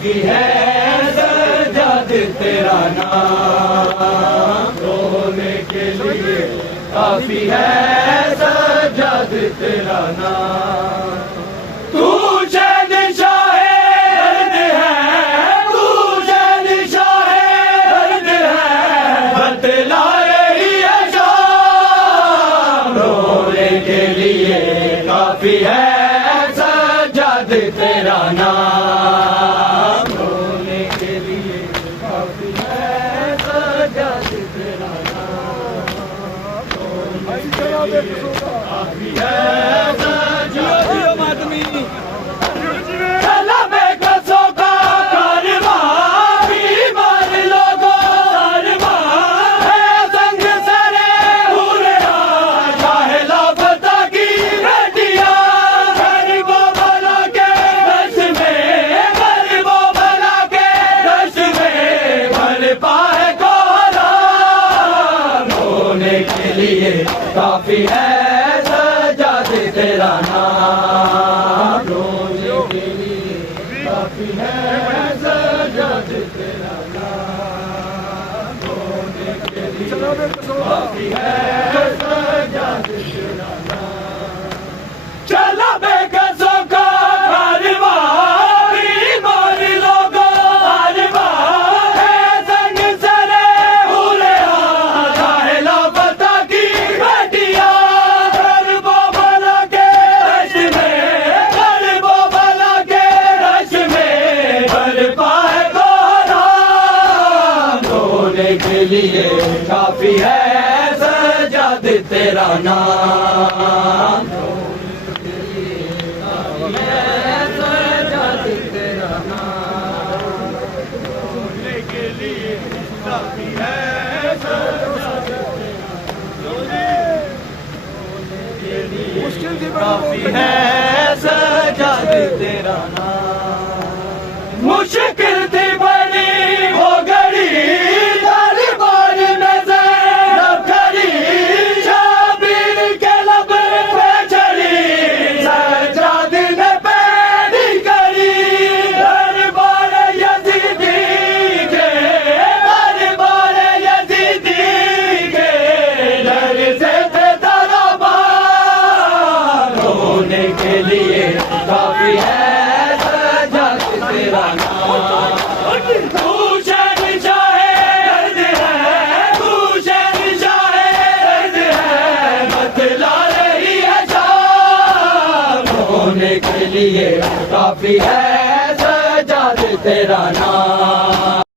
काफी है सजाद तेरा नाम, रोने के लिए काफी है सजाद तेरा नाम। तू शहंशाहे दर्द है, तू शहंशाहे दर्द है, बतला रही है शाम, रोने के लिए काफी है सजाद तेरा नाम, रोने के लिए काफी है सजाद तेरा नाम, रोने के लिए काफी है सजाद आदमी। चला बेकसों का कारवां, बीमार लोगों कारवां है, संग सरे हुरे चाहे लापता की बेटियां, गरीबों भला के रश में, गरीबों भला के रश में भर पाए कोहरा, रोने के लिए काफी है सजाद तेरा नाम, रोने के लिए काफी है सजाद तेरा नाम, रोने के लिए काफी है सजाद तेरा नाम। चला बेकसों का कारवां, बीमार लोगों कारवां है, संग सरे हुरे चाहे लापता की बेटियां, गरीबों भला के रश में, गरीबों भला के रश में भर पाए कोहरा, रोने के लिए काफी है सजाद तेरा नाम, रोने के लिए काफी है सजाद तेरा नाम, रोने के लिए काफी है सजाद मुश्किल थी, काफी है सजाद तेरा नाम। मुश्किल थी बड़ी वो घड़ी, दरबार में ज़ैनब खड़ी, शाबिर के लब पे चढ़ी, सजाद ने पैड़ी करी, दरबार यजीदी के, दरबार यजीदी के डर से थे दरबार, रोने के लिए काफी है सजाद तेरा नाम। तू शहंशाहे दर्द है, तू शहंशाहे दर्द है, बतला रही है शाम, रोने के लिए काफी है सजाद तेरा नाम।